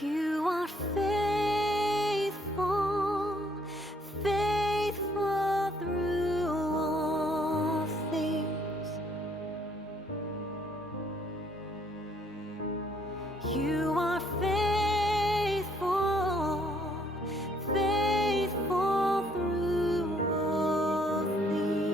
You are faithful, faithful through all things. You are faithful, faithful through all things.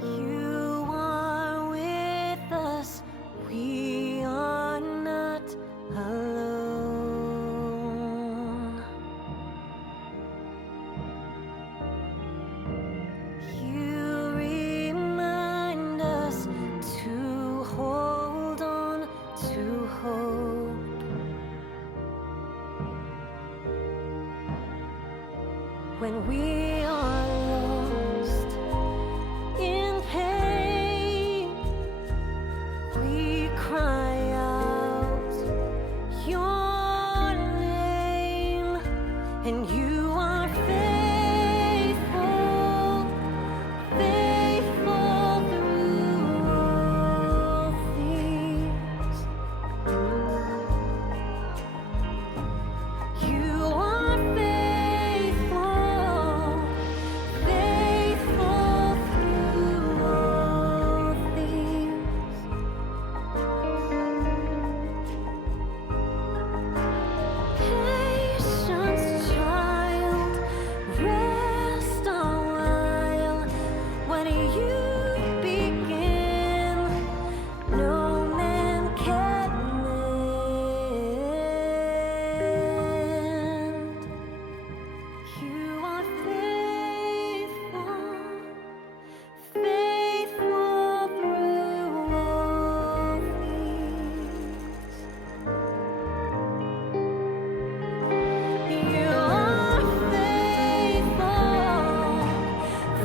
You are with us, we are not alone. You remind us to hold on to hope. When we are lost in pain, we cry out your name, and you are faithful, faithful through all things. You are faithful, faithful through all things. Patience, child, rest a while. When you begin, no man can end. You are faithful, faithful through all things. You are faithful,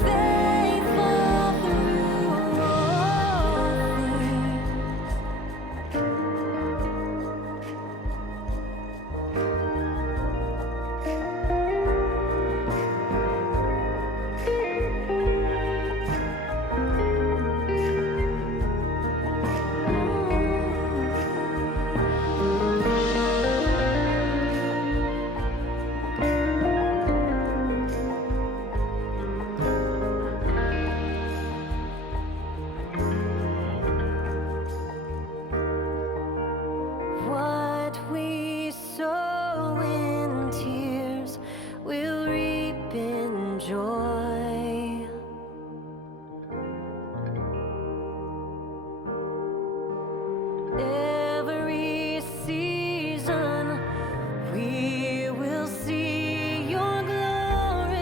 faithful through all What we sow in tears, we'll reap in joy. Every season, we will see your glory.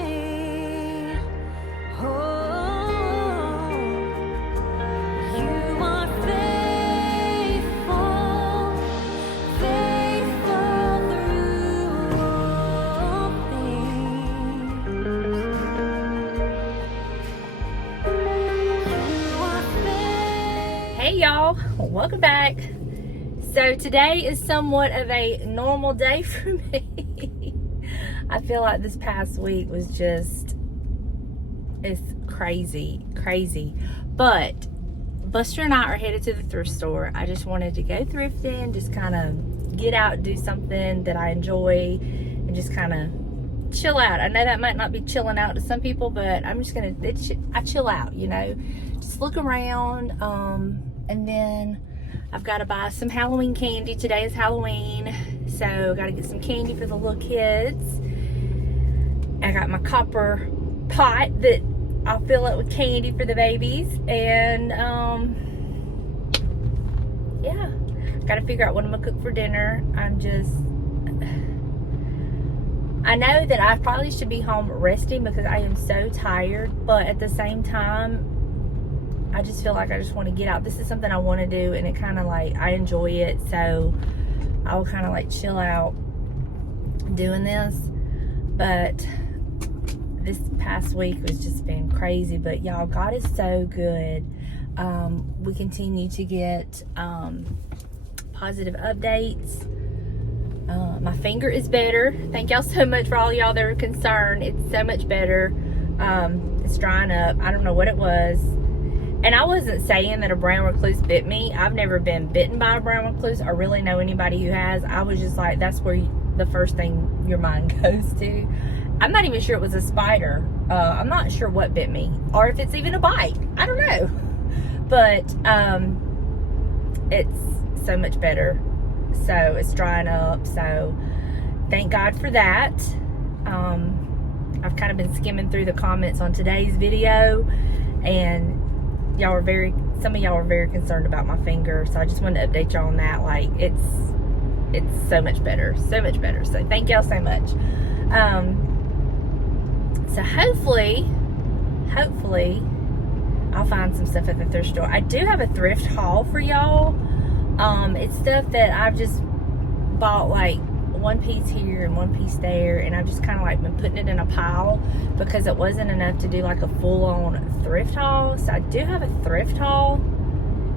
Oh, you are faithful, faithful through all things. You are faithful. Hey y'all, welcome back. So today is somewhat of a normal day for me. I feel like this past week was just, it's crazy. But Buster and I are headed to the thrift store. I just wanted to go thrifting, just kind of get out, do something that I enjoy, and just kind of chill out. I know that might not be chilling out to some people, but I'm just gonna, I chill out, you know, just look around, and then I've got to buy some Halloween candy. Today is Halloween, so got to get some candy for the little kids. I got my copper pot that I'll fill it with candy for the babies, and yeah, got to figure out what I'm gonna cook for dinner. I know that I probably should be home resting because I am so tired, but at the same time, I just feel like I just want to get out. This is something I want to do, and it kind of like, I enjoy it, so I'll kind of like chill out doing this. But this past week was just been crazy. But y'all, God is so good. We continue to get positive updates. My finger is better. Thank y'all so much for all y'all that are concerned. It's so much better. It's drying up. I don't know what it was. And I wasn't saying that a brown recluse bit me. I've never been bitten by a brown recluse or really know anybody who has. I was just like, that's where the first thing your mind goes to. I'm not even sure it was a spider. I'm not sure what bit me or if it's even a bite. I don't know. But it's so much better. So it's drying up. So thank God for that. I've kind of been skimming through the comments on today's video, and some of y'all were very concerned about my finger, so I just wanted to update y'all on that. Like, it's so much better, so much better. So thank y'all so much. So hopefully I'll find some stuff at the thrift store. I do have a thrift haul for y'all. It's stuff that I've just bought, like one piece here and one piece there, and I've just kind of like been putting it in a pile because it wasn't enough to do like a full-on thrift haul. So I do have a thrift haul,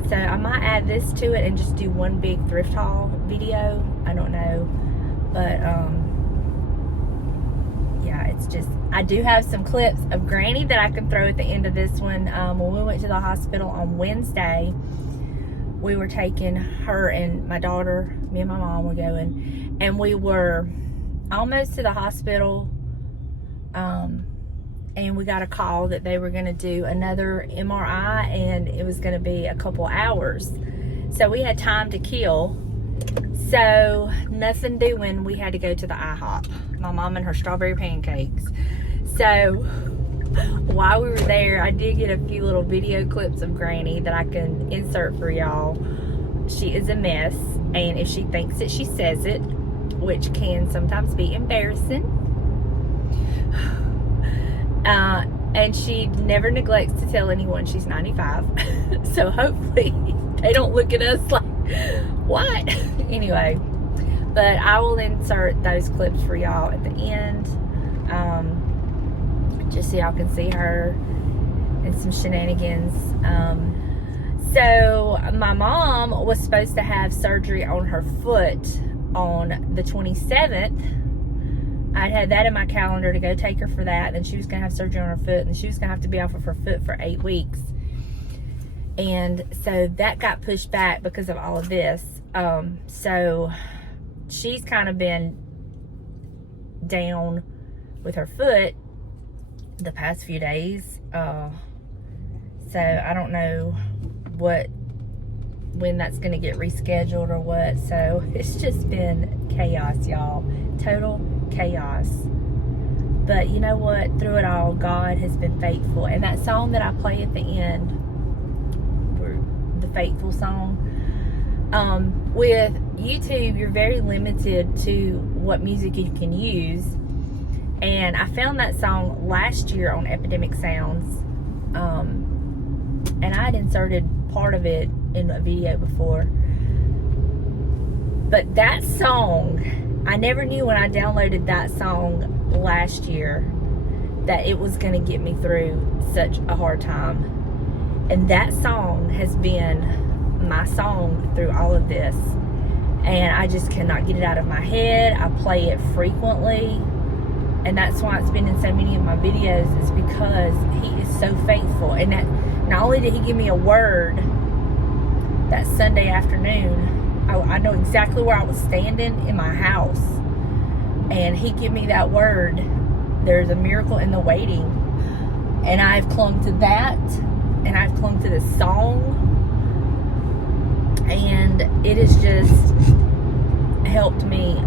so I might add this to it and just do one big thrift haul video. I don't know, but yeah, it's just, I do have some clips of Granny that I can throw at the end of this one. When we went to the hospital on Wednesday, we were taking her and my daughter, me and my mom were going, and we were almost to the hospital, and we got a call that they were going to do another MRI, and it was going to be a couple hours. So we had time to kill. So nothing doing, we had to go to the IHOP. My mom and her strawberry pancakes. So while we were there, I did get a few little video clips of Granny that I can insert for y'all. She is a mess, and if she thinks it, she says it, which can sometimes be embarrassing. And she never neglects to tell anyone she's 95. So hopefully they don't look at us like, what? Anyway, but I will insert those clips for y'all at the end, just so y'all can see her and some shenanigans. So my mom was supposed to have surgery on her foot on the 27th. I'd had that in my calendar to go take her for that. Then she was going to have surgery on her foot, and she was going to have to be off of her foot for 8 weeks. And so that got pushed back because of all of this. So she's kind of been down with her foot the past few days. So I don't know when that's going to get rescheduled or what. So it's just been chaos, y'all. Total chaos. But you know what? Through it all, God has been faithful. And that song that I play at the end, the faithful song, with YouTube, you're very limited to what music you can use. And I found that song last year on Epidemic Sounds. And I had inserted part of it in a video before. But that song, I never knew when I downloaded that song last year that it was going to get me through such a hard time. And that song has been my song through all of this. And I just cannot get it out of my head. I play it frequently. And that's why it's been in so many of my videos, is because he is so faithful. And that not only did he give me a word that Sunday afternoon, I know exactly where I was standing in my house, and he gave me that word. There's a miracle in the waiting. And I've clung to that, and I've clung to this song, and it has just helped me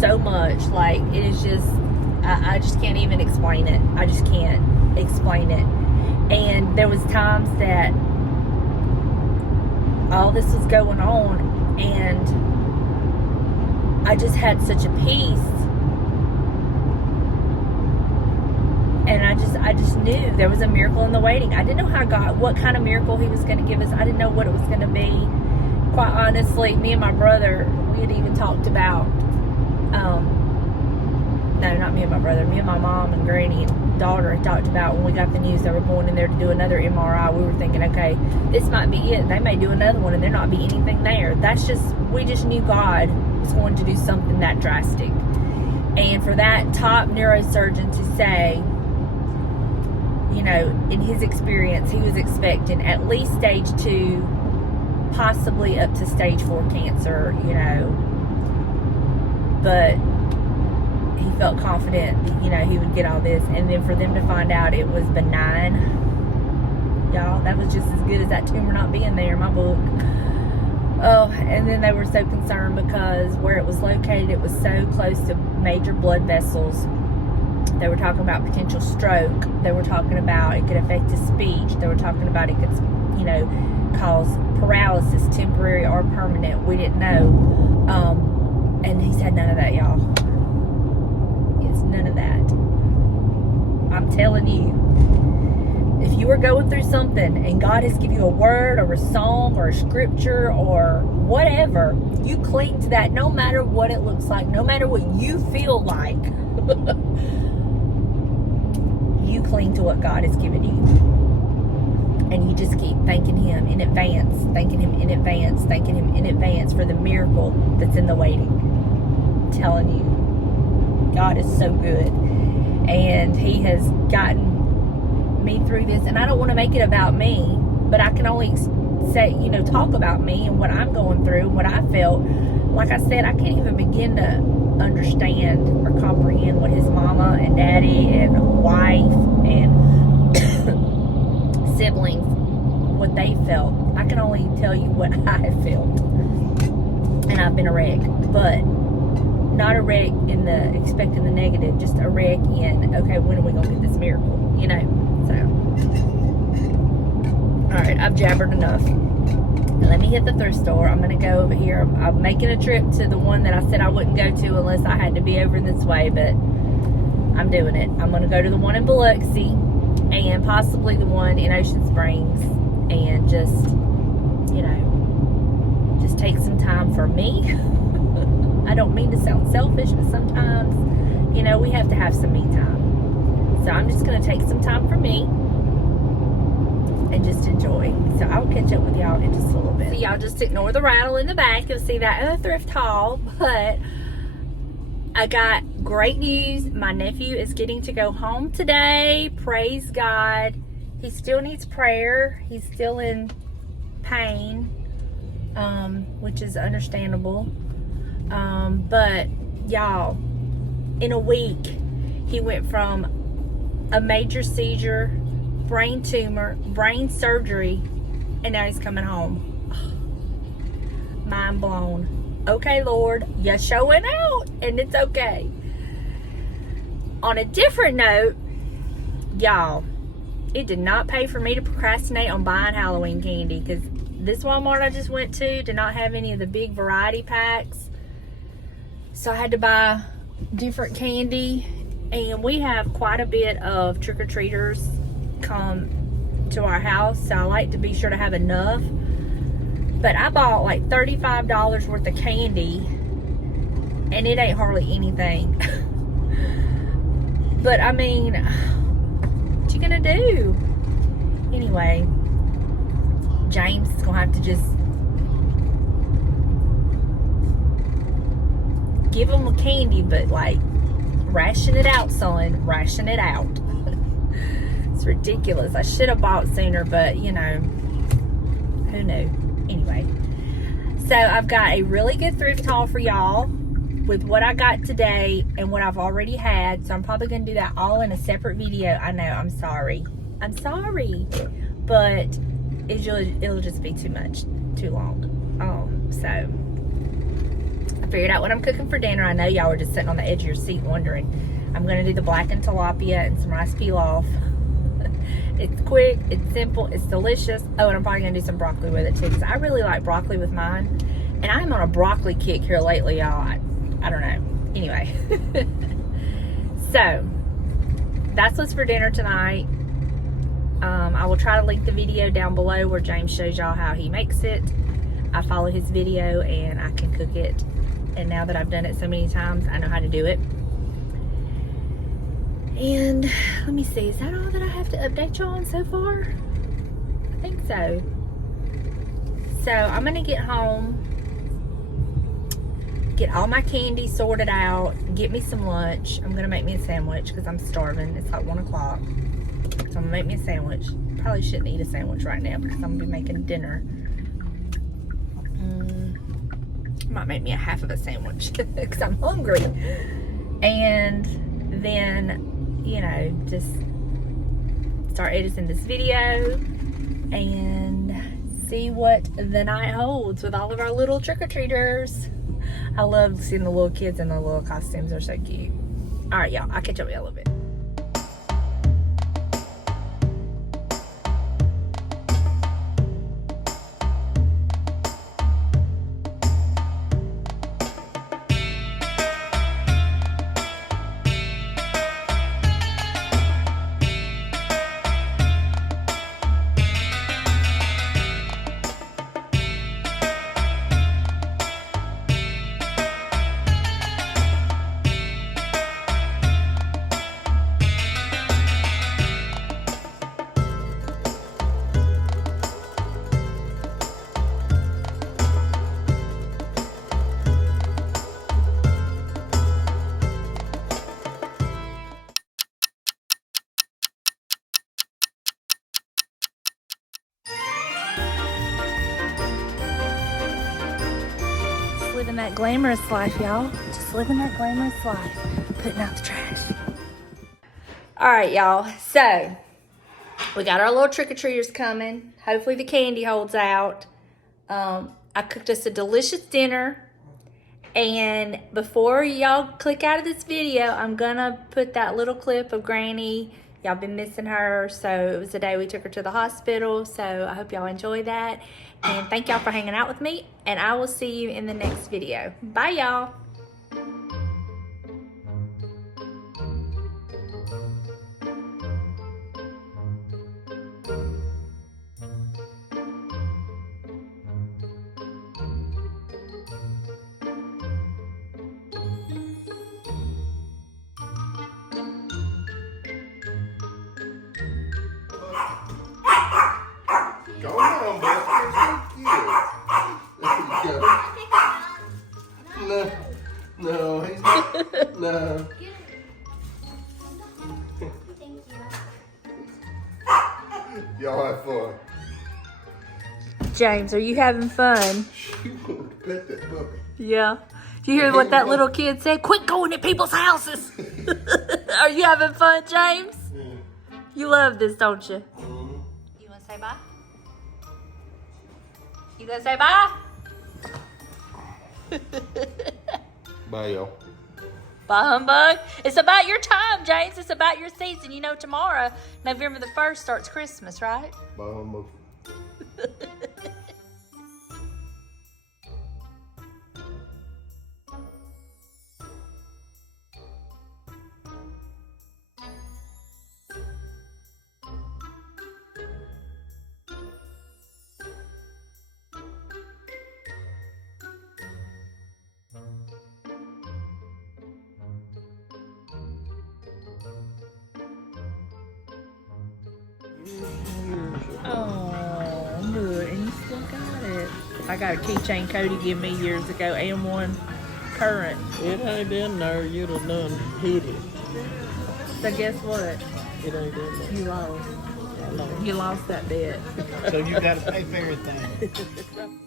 so much. Like, it is just, I just can't even explain it. I just can't explain it. And there was times that all this was going on, and I just had such a peace. And I just knew there was a miracle in the waiting. I didn't know what kind of miracle he was going to give us. I didn't know what it was going to be. Quite honestly, me and my brother, we had even talked about, no, not me and my brother, me and my mom and Granny and daughter had talked about when we got the news they were going in there to do another MRI. We were thinking, okay, this might be it. They may do another one and there not be anything there. We just knew God was going to do something that drastic. And for that top neurosurgeon to say, you know, in his experience, he was expecting at least stage 2, possibly up to stage 4 cancer, you know. But he felt confident, you know, he would get all this. And then for them to find out it was benign, y'all, that was just as good as that tumor not being there in my book. Oh, and then they were so concerned because where it was located, it was so close to major blood vessels. They were talking about potential stroke. They were talking about it could affect his speech. They were talking about it could, you know, cause paralysis, temporary or permanent. We didn't know. And he's had none of that, y'all. It's none of that. I'm telling you, if you are going through something and God has given you a word or a song or a scripture or whatever, you cling to that no matter what it looks like, no matter what you feel like. You cling to what God has given you. And you just keep thanking Him in advance, thanking Him in advance, thanking Him in advance for the miracle that's in the waiting. I'm telling you, God is so good. And He has gotten me through this. And I don't want to make it about me, but I can only say, you know, talk about me and what I'm going through, what I felt. Like I said, I can't even begin to understand or comprehend what his mama and daddy and wife and siblings, what they felt. I can only tell you what I felt. And I've been a wreck, but not a wreck in the expecting the negative, just a wreck in, okay, when are we gonna get this miracle, you know? So all right, I've jabbered enough. Let me hit the thrift store. I'm gonna go over here. I'm making a trip to the one that I said I wouldn't go to unless I had to be over this way, but I'm doing it. I'm gonna go to the one in Biloxi and possibly the one in Ocean Springs and just, you know, just take some time for me. I don't mean to sound selfish, but sometimes, you know, we have to have some me time. So I'm just gonna take some time for me and just enjoy. So I'll catch up with y'all in just a little bit. So y'all just ignore the rattle in the back. You'll see that in the thrift haul. But I got great news. My nephew is getting to go home today. Praise God. He still needs prayer. He's still in pain, which is understandable. But y'all, in a week, he went from a major seizure, brain tumor, brain surgery, and now he's coming home. Mind blown. Okay, Lord, you're showing out, and it's okay. On a different note, y'all, it did not pay for me to procrastinate on buying Halloween candy, because this Walmart I just went to did not have any of the big variety packs, so I had to buy different candy. And we have quite a bit of trick-or-treaters come to our house, so I like to be sure to have enough. But I bought like $35 worth of candy, and it ain't hardly anything. But I mean, what you gonna do? Anyway, James is gonna have to just give him a candy, but like, ration it out, son. Ration it out. It's ridiculous. I should have bought sooner, but you know, who knew? Anyway, so I've got a really good thrift haul for y'all with what I got today and what I've already had. So I'm probably going to do that all in a separate video. I know, I'm sorry. I'm sorry. But it'll just be too long. So I figured out what I'm cooking for dinner. I know y'all were just sitting on the edge of your seat wondering. I'm going to do the blackened tilapia and some rice pilaf. It's quick, it's simple, it's delicious. Oh, and I'm probably going to do some broccoli with it too, because I really like broccoli with mine. And I'm on a broccoli kick here lately, y'all. I don't know. Anyway. So, that's what's for dinner tonight. I will try to link the video down below where James shows y'all how he makes it. I follow his video and I can cook it. And now that I've done it so many times, I know how to do it. And let me see, is that all that I have to update y'all on so far? I think so. So I'm gonna get home, get all my candy sorted out, get me some lunch. I'm gonna make me a sandwich because I'm starving. It's like 1 o'clock. So I'm gonna make me a sandwich. Probably shouldn't eat a sandwich right now because I'm gonna be making dinner. Might make me a half of a sandwich because I'm hungry. And then, you know, just start editing this video and see what the night holds with all of our little trick-or-treaters. I love seeing the little kids in their little costumes. They're so cute. All right, y'all. I'll catch up with y'all a little bit. Living that glamorous life, y'all. Just living that glamorous life. Putting out the trash. All right, y'all. So, we got our little trick-or-treaters coming. Hopefully the candy holds out. I cooked us a delicious dinner. And before y'all click out of this video, I'm gonna put that little clip of Granny. Y'all been missing her, so it was the day we took her to the hospital. So I hope y'all enjoy that. And thank y'all for hanging out with me. And I will see you in the next video. Bye, y'all. Go on, bud. You're so cute. There you go. No, he's not. No. Y'all have fun. James, are you having fun? You want to pet that puppy? Yeah. Do you hear what that little kid said? Quit going to people's houses. Are you having fun, James? Yeah. You love this, don't you? Mm-hmm. You want to say bye? You gonna say bye? Bye, y'all. Bye, humbug. It's about your time, James. It's about your season. You know, tomorrow, November the 1st, starts Christmas, right? Bye, humbug. Oh, good. And you still got it. I got a keychain Cody gave me years ago, and one current. It ain't in there. You'd have done hit it. So guess what? It ain't in there. You lost. You lost that bet. So you got to pay for everything.